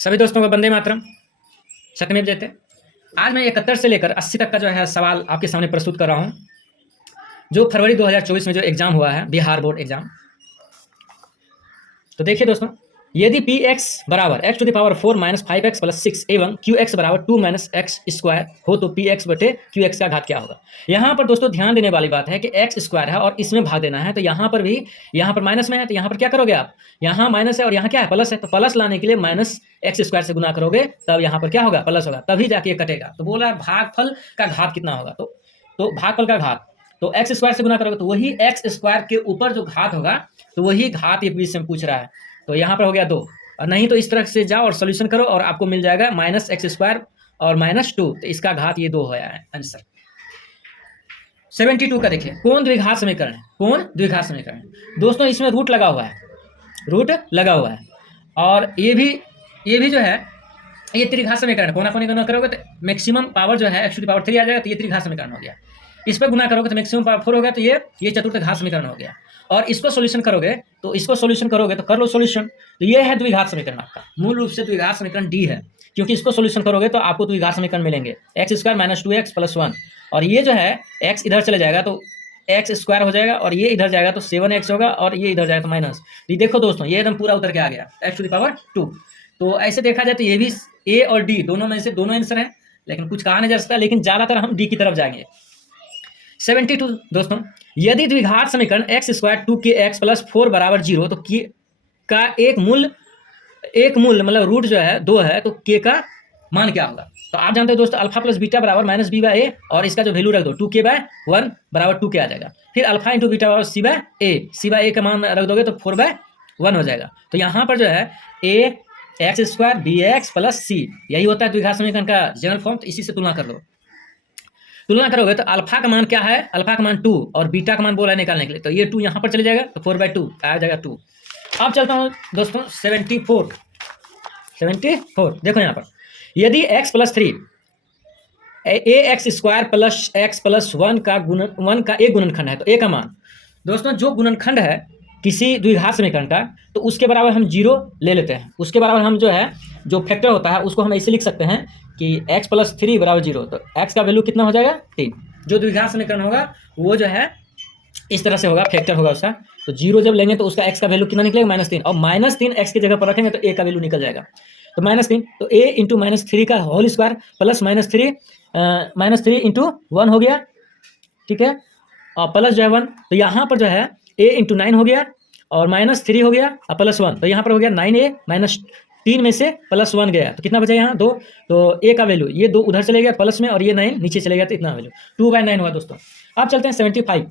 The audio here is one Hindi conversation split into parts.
सभी दोस्तों को वंदे मातरम, सत्यमेव जयते। आज मैं 71 से लेकर 80 तक का जो है सवाल आपके सामने प्रस्तुत कर रहा हूँ, जो फरवरी 2024 में जो एग्जाम हुआ है, बिहार बोर्ड एग्जाम। तो देखिए दोस्तों, यदि पी एक्स बराबर x to the power 4 minus 5x plus 6 एवं क्यू एक्स बराबर 2 माइनस एक्स स्क्वायर हो तो पी एक्स बटे क्यू एक्स का घात क्या होगा। यहाँ पर दोस्तों ध्यान देने वाली बात है कि एक्स स्क्वायर है और इसमें भाग देना है, तो यहाँ पर भी यहाँ पर माइनस में है, तो यहाँ पर क्या करोगे आप, यहाँ माइनस है और यहाँ क्या है, प्लस है, तो प्लस लाने के लिए माइनस एक्स स्क्वायर से गुना करोगे, तब यहाँ पर क्या होगा, प्लस होगा, तभी जाके कटेगा। तो बोला भागफल का घात कितना होगा, तो भागफल का घात तो एक्स स्क्वायर से गुना करोगे तो वही एक्स स्क्वायर के ऊपर जो घात होगा, तो वही घात ये बीच में पूछ रहा है। तो यहाँ पर हो गया 2, और नहीं तो इस तरह से जाओ और सोल्यूशन करो और आपको मिल जाएगा माइनस एक्स स्क्वायर और माइनस 2, तो इसका घात ये 2 होया है आंसर। 72 का देखिए, कौन द्विघात समीकरण है, कौन द्विघात समीकरण है दोस्तों, इसमें रूट लगा हुआ है, रूट लगा हुआ है, और ये भी जो है ये त्रिघात समीकरण है। कोना कोनी गुना करोगे तो मैक्सिमम पावर जो है एक्स टू द पावर 3 आ जाएगा, तो ये त्रिघात समीकरण हो गया। इस पर गुना करोगे तो मैक्सिमम पावर 4 हो गया, तो ये चतुर्थ घात समीकरण हो गया। और इसको सॉल्यूशन करोगे तो कर लो सॉल्यूशन, तो ये है द्विघात समीकरण आपका। मूल रूप से द्विघात समीकरण डी है, क्योंकि इसको सॉल्यूशन करोगे तो आपको द्विघात समीकरण मिलेंगे x square minus 2x plus 1, और ये जो है एक्स इधर चले जाएगा तो एक्स स्क्वायर हो जाएगा, और ये इधर जाएगा तो 7x होगा, और ये इधर जाएगा तो माइनस। ये देखो दोस्तों, ये एकदम पूरा उतर के आ गया एक्स टू द पावर 2। तो ऐसे देखा जाए तो ये भी ए और डी दोनों में से दोनों आंसर है, लेकिन कुछ कहा नहीं जा सकता, लेकिन ज्यादातर हम डी की तरफ जाएंगे। 72 दोस्तों, यदि द्विघात समीकरण एक्स स्क्वायर 2kx प्लस 4 बराबर 0, तो के का एक मूल मतलब रूट जो है 2 है, तो के का मान क्या होगा। तो आप जानते हो दोस्तों, अल्फा प्लस बीटा बराबर माइनस बी बाय ए, और इसका जो वैल्यू रख दो 2k/1 बराबर 2k आ जाएगा। फिर अल्फा इंटू बीटा बराबर c/a का मान रख दोगे तो 4/1 हो जाएगा। तो यहाँ पर जो है a x square b x plus c, यही होता है द्विघात समीकरण का जनरल फॉर्म। तो इसी से तुलना कर लो, तुलना करोगे तो अल्फा का मान क्या है, अल्फा का मान 2 और बीटा का मान बोला है निकालने के लिए, तो ये 2 यहाँ पर चले जाएगा, तो 4/2 आ जाएगा 2। अब चलता हूँ दोस्तों 74 देखो यहाँ पर, यदि x plus 3 a x square plus x plus 1 का एक गुणनखंड है, तो ए का मान दोस्तों, जो गुणनखंड है किसी द्विघात समीकरण का, तो उसके बराबर हम 0 ले लेते हैं। उसके बराबर हम जो है जो फैक्टर होता है उसको हम ऐसे लिख सकते हैं कि x प्लस 3 बराबर 0, तो x का वैल्यू कितना हो जाएगा 3। जो द्विघात समीकरण होगा वो जो है इस तरह से होगा, फैक्टर होगा उसका। तो 0 जब लेंगे तो उसका x का वैल्यू कितना निकलेगा, -3, और -3 x की जगह पर रखेंगे तो a का वैल्यू निकल जाएगा। तो -3, तो a इंटू -3 का होल स्क्वायर प्लस -3 इंटू 1 हो गया, ठीक है, और प्लस जो है 1, तो यहाँ पर जो है a इंटू 9 हो गया, और -3 हो गया और प्लस 1, तो यहाँ पर हो गया 9a माइनस 3 में से प्लस 1 गया, तो कितना बचा यहाँ 2, तो a का वैल्यू ये 2 उधर चले गया प्लस में, और ये 9 नीचे चले गया, तो इतना वैल्यू 2/9 हुआ दोस्तों। अब चलते हैं 75,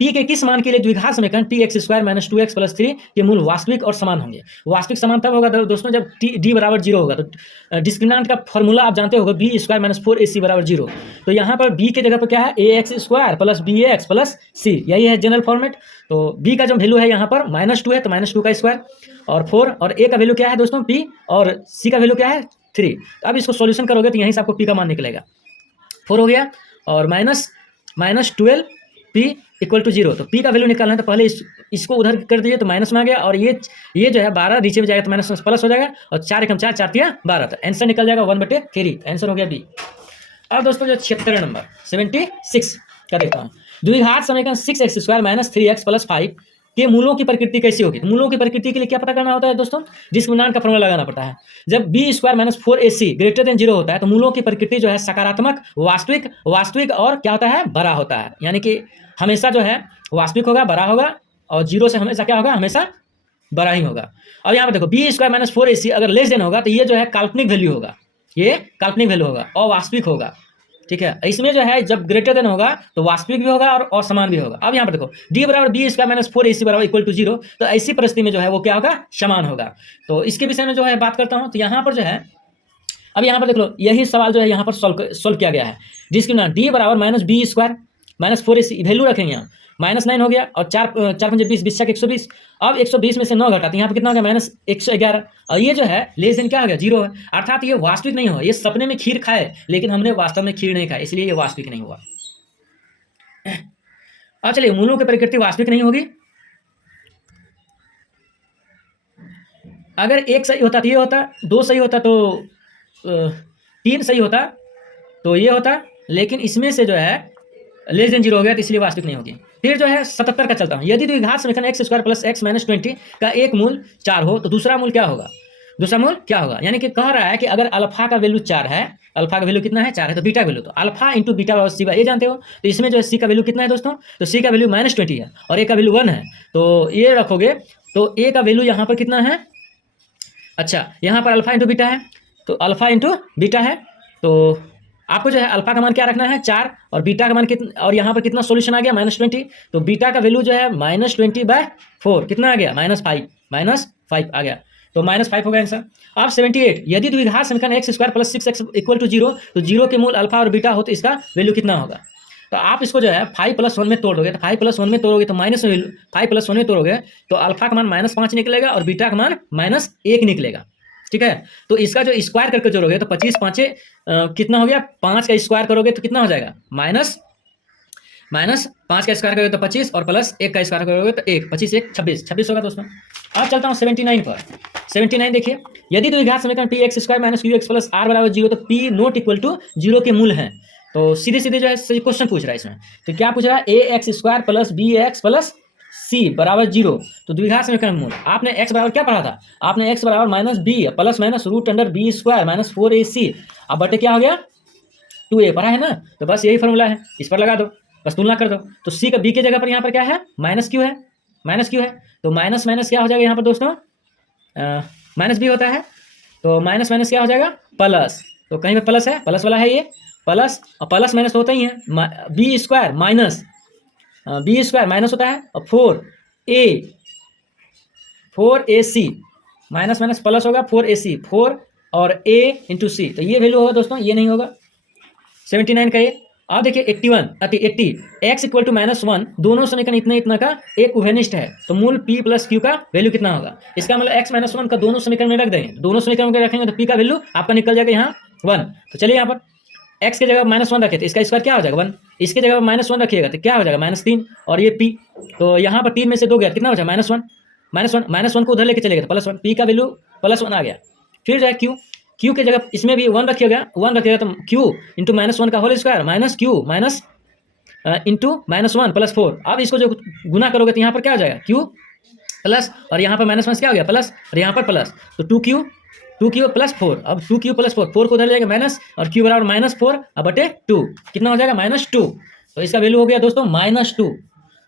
p के किस मान के लिए द्विघात समीकरण px square minus 2x plus 3 के मूल वास्तविक और समान होंगे। वास्तविक समान तब होगा दोस्तों जब d बराबर 0 होगा। तो डिस्क्रिमिनेंट का फॉर्मूला आप जानते होगा, b स्क्वायर माइनस 4ac बराबर 0। तो यहाँ पर b के जगह पर क्या है, ax square plus bx plus c, यही है जनरल फॉर्मेट। तो b का जो वैल्यू है यहाँ पर -2 है, तो -2 का स्क्वायर, और 4, और a का वैल्यू क्या है दोस्तों p, और c का वैल्यू क्या है 3। अब इसको सॉल्यूशन करोगे तो यहीं से आपको p का मान निकलेगा, 4 हो गया, और -12 p इक्वल टू 0। तो p का वैल्यू निकालना है, तो पहले इसको उधर कर दीजिए, तो माइनस में आ गया, और ये जो है 12 नीचे में जाएगा तो माइनस प्लस हो जाएगा, और 4 एकम 4 4 तिया 12, तो आंसर निकल जाएगा 1/3, आंसर हो गया बी। अब दोस्तों जो 76 नंबर 76 का देखता हूँ, द्विघात समीकरण 6x square minus 3x plus 5 के मूलों की प्रकृति कैसी होगी। मूलों की प्रकृति के लिए क्या पता करना होता है दोस्तों, डिस्क्रिमिनेंट का फॉर्मूला लगाना पड़ता है। जब b square minus 4ac greater than 0 होता है, तो मूलों की प्रकृति जो है सकारात्मक, वास्तविक और क्या होता है, बड़ा होता है। यानी कि हमेशा जो है वास्तविक होगा, बड़ा होगा, और 0 से हमेशा क्या होगा, हमेशा बड़ा ही होगा। अब यहाँ पर देखो b स्क्वायर माइनस 4ac अगर लेस देन होगा, तो ये जो है काल्पनिक वैल्यू होगा, ये काल्पनिक वैल्यू होगा, अवास्तविक होगा, ठीक है। इसमें जो है जब ग्रेटर देन होगा तो वास्तविक भी होगा और असमान भी होगा। अब यहाँ पर देखो d बराबर b स्क्वायर माइनस 4ac बराबर इक्वल टू 0, तो ऐसी परिस्थिति में जो है वो क्या होगा, समान होगा। तो इसके विषय में जो है बात करता हूँ, तो यहाँ पर जो है अब यहाँ पर देख लो, यही सवाल जो है यहाँ पर सोल्व किया गया है। डिस्क्रिमिनेंट d बराबर minus b square minus 4ac value रखेंगे यहाँ, -9 हो गया, और 4 5 20 20 120। अब 120 में से 9 घटा, तो यहाँ पे कितना हो गया, -111, और ये जो है लेस देन क्या हो गया, 0 है, अर्थात ये वास्तविक नहीं हुआ। ये सपने में खीर खाए, लेकिन हमने वास्तव में खीर नहीं खाई, इसलिए ये वास्तविक नहीं हुआ। अब चलिए, मूलों की प्रकृति वास्तविक नहीं होगी। अगर एक सही होता तो ये होता, दो सही होता तो तीन सही होता तो ये होता, लेकिन इसमें से जो है लेस देन जीरो हो गया तो इसलिए वास्तविक नहीं होगी। फिर जो है 77 का चलता हूँ, यदि द्विघात समीकरण x square plus x minus 20 का एक मूल 4 हो तो दूसरा मूल क्या होगा? दूसरा मूल क्या होगा? यानी कि कह रहा है कि अगर अल्फा का वैल्यू 4 है, अल्फा का वैल्यू कितना है? 4 है, तो बीटा वैल्यू तो अल्फा इंटू बीटा बराबर सी बाई ए जानते हो, तो इसमें जो है सी का वैल्यू कितना है दोस्तों? तो सी का वैल्यू -20 है और ए का वैल्यू 1 है, तो ये रखोगे तो ए का वैल्यू यहाँ पर कितना है? अच्छा, यहाँ पर अल्फा इंटू बीटा है, तो अल्फा इंटू बीटा है, तो आपको जो है अल्फा का मान क्या रखना है? 4, और बीटा का मान कितना, और यहाँ पर कितना सोल्यूशन आ गया? -20, तो बीटा का वैल्यू जो है -20/4 कितना आ गया? -5 आ गया, तो -5 हो गया आंसर। अब 78, यदि द्विघात समीकरण x square plus 6x equal to 0, तो 0 के मूल अल्फा और बीटा हो तो इसका वैल्यू कितना होगा? तो आप इसको जो है 5 + 1 में तोड़ दोगे, तो 5 + 1 में तोड़ोगे तो माइनस में, 5 + 1 में तोड़ोगे तो अल्फा का मान -5 निकलेगा और बीटा का मान -1 निकलेगा, ठीक है। तो इसका जो स्क्वायर करके जोड़ोगे तो 25 पाँचे कितना हो गया? 5 का स्क्वायर करोगे तो कितना हो जाएगा? माइनस 5 का स्क्वायर करोगे तो 25 और प्लस 1 का स्क्वायर करोगे तो 1, 25 1 26 होगा दोस्तों। अब चलता हूँ 79 पर। 79 देखिए, यदि द्विघात समीकरण P x square minus Q x plus R बराबर 0 तो पी नॉट इक्वल टू 0 के मूल हैं। तो सीधे सीधे जो है क्वेश्चन पूछ रहा है इसमें, तो क्या पूछ रहा है? A x square plus b x plus c बराबर 0, तो द्विघात समीकरण मूल। आपने x बराबर क्या पढ़ा था? आपने x बराबर -b plus minus root under B square minus 4ac, अब बटे क्या हो गया? 2a पढ़ा है ना, तो बस यही फॉर्मूला है, इस पर लगा दो, बस तुलना कर दो। तो c का b के जगह पर यहाँ पर क्या है? -q है, -q है, तो माइनस माइनस क्या हो जाएगा यहाँ पर दोस्तों? -b होता है, तो माइनस माइनस क्या हो जाएगा? प्लस, तो कहीं पर प्लस है, प्लस वाला है ये, प्लस और प्लस माइनस होता ही है। B square minus B square minus होता है और 4ac माइनस माइनस प्लस होगा 4ac, 4 और a इंटू सी, तो ये वैल्यू होगा दोस्तों, ये नहीं होगा 79 का ये। अब देखिए 80 x इक्वल टू -1, दोनों समीकरण इतना इतना का एक उभयनिष्ठ है, तो मूल p प्लस q का वैल्यू कितना होगा? इसका मतलब x -1 का दोनों समीकरण में रख देंगे, दोनों समीकरण में रखेंगे तो p का वैल्यू आपका निकल जाएगा यहाँ 1। तो चलिए यहाँ पर x की जगह -1 रखे तो इसका स्क्वायर क्या हो जाएगा? 1, इसके जगह -1 रखिएगा तो क्या हो जाएगा? -3, और ये p, तो यहाँ पर 3 में से 2 गया कितना हो जाएगा? -1 को उधर लेके चलेगा तो +1, p का वैल्यू +1 आ गया। फिर जो है q के जगह इसमें भी 1 रखिएगा तो q इंटू -1 का whole square minus q minus into -1 + 4। अब इसको जो गुना करोगे तो यहाँ पर क्या हो जाएगा? q प्लस, और यहाँ पर -1 क्या हो गया? प्लस, और यहाँ पर प्लस, तो 2q + 4, अब 2q + 4 को उधर जाएगा माइनस, और q बराबर -4 अब बटे 2 कितना हो जाएगा? -2, तो इसका वैल्यू हो गया दोस्तों -2।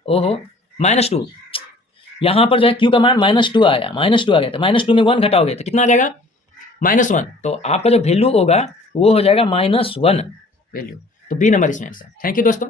ओहो, -2, यहाँ पर जो है q का मान -2 आया, -2 आ गया, तो -2 में 1 घटाओगे तो कितना आ जाएगा? -1, तो आपका जो वैल्यू होगा वो हो जाएगा -1 वैल्यू, तो बी नंबर इसमें आंसर। थैंक यू दोस्तों।